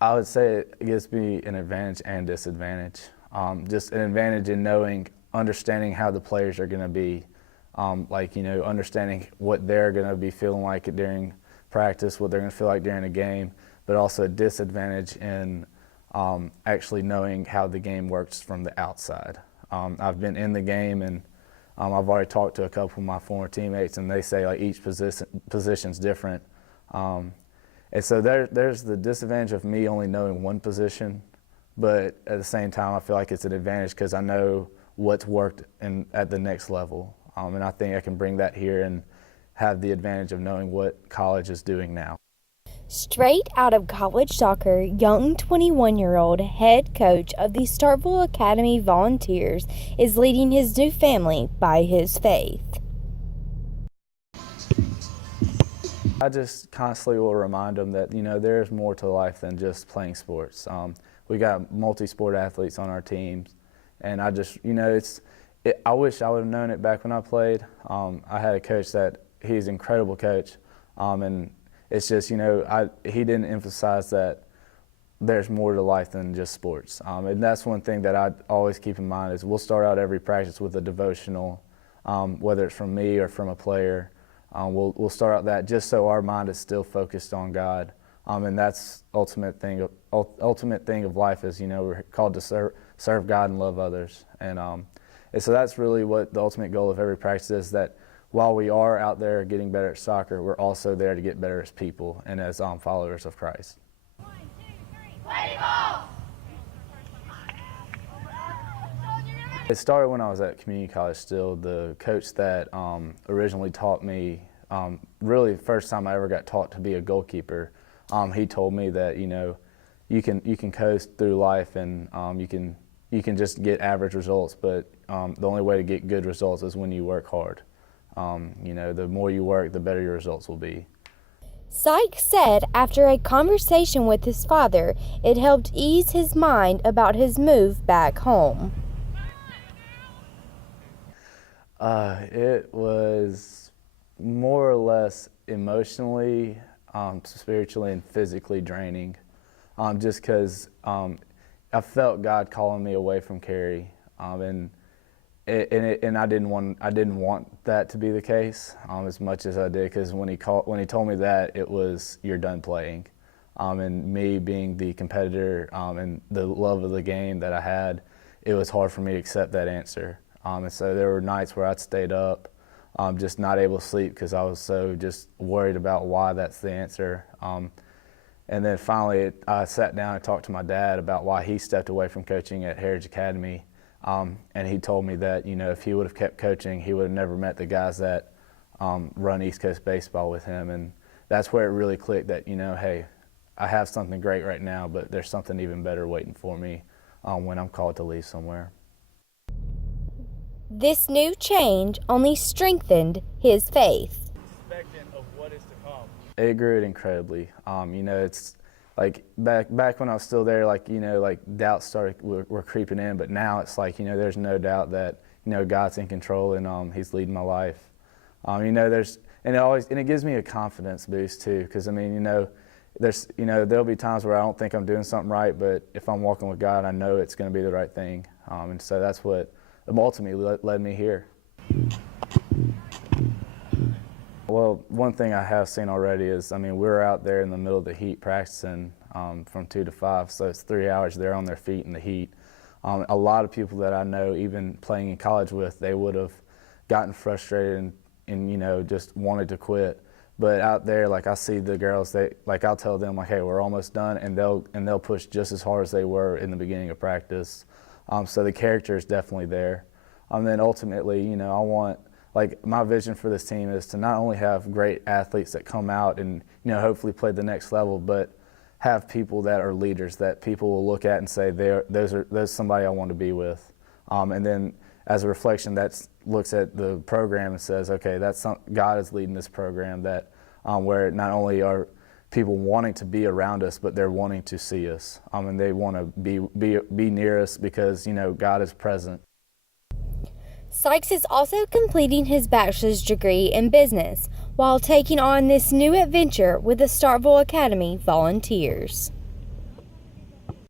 I would say it gives me an advantage and disadvantage. Just an advantage in understanding how the players are going to be, understanding what they're going to be feeling like during practice, what they're going to feel like during a game, but also a disadvantage in actually knowing how the game works from the outside. I've been in the game, and I've already talked to a couple of my former teammates, and they say like each position's different. And so there's the disadvantage of me only knowing one position, but at the same time, I feel like it's an advantage because I know what's worked at the next level. And I think I can bring that here and have the advantage of knowing what college is doing now. Straight out of college soccer, young 21-year-old head coach of the Starkville Academy Volunteers is leading his new family by his faith. I just constantly will remind them that, there's more to life than just playing sports. We got multi-sport athletes on our teams, and I just, I wish I would have known it back when I played. I had a coach he's an incredible coach, and it's just, he didn't emphasize that there's more to life than just sports. And that's one thing that I always keep in mind is we'll start out every practice with a devotional, whether it's from me or from a player. We'll start out that just so our mind is still focused on God, and that's ultimate thing of life is we're called to serve God and love others, and so that's really what the ultimate goal of every practice is. That while we are out there getting better at soccer, we're also there to get better as people and as followers of Christ. 1, 2, 3, play ball! It started when I was at community college still. The coach that originally taught me, really the first time I ever got taught to be a goalkeeper, he told me that, you can coast through life and you can just get average results, but the only way to get good results is when you work hard. The more you work, the better your results will be. Sykes said after a conversation with his father, it helped ease his mind about his move back home. It was more or less emotionally, spiritually, and physically draining, just because I felt God calling me away from Carrie, and I didn't want that to be the case as much as I did, because when he told me that, it was you're done playing, and me being the competitor and the love of the game that I had, it was hard for me to accept that answer. And so there were nights where I'd stayed up, just not able to sleep because I was so just worried about why that's the answer. And then finally, I sat down and talked to my dad about why he stepped away from coaching at Heritage Academy. And he told me that, if he would have kept coaching, he would have never met the guys that run East Coast baseball with him. And that's where it really clicked that, hey, I have something great right now, but there's something even better waiting for me when I'm called to leave somewhere. This new change only strengthened his faith. Expectant of what is to come. It grew it incredibly. It's like back when I was still there, doubts were creeping in, but now it's like, there's no doubt that, God's in control and He's leading my life. It gives me a confidence boost too, because there'll be times where I don't think I'm doing something right, but if I'm walking with God, I know it's going to be the right thing, and so that's what ultimately led me here. Well, one thing I have seen already is, we're out there in the middle of the heat practicing from 2 to 5, so it's 3 hours there on their feet in the heat. A lot of people that I know, even playing in college with, they would have gotten frustrated and just wanted to quit. But out there, I see the girls, I'll tell them, hey, we're almost done, and they'll push just as hard as they were in the beginning of practice. So the character is definitely there. And then ultimately, I want, my vision for this team is to not only have great athletes that come out and, hopefully play the next level, but have people that are leaders that people will look at and say, there's somebody I want to be with. And then as a reflection, that looks at the program and says, okay, God is leading this program where not only are people wanting to be around us, but they're wanting to see us, and they want to be near us because God is present. Sykes is also completing his bachelor's degree in business while taking on this new adventure with the Starkville Academy Volunteers.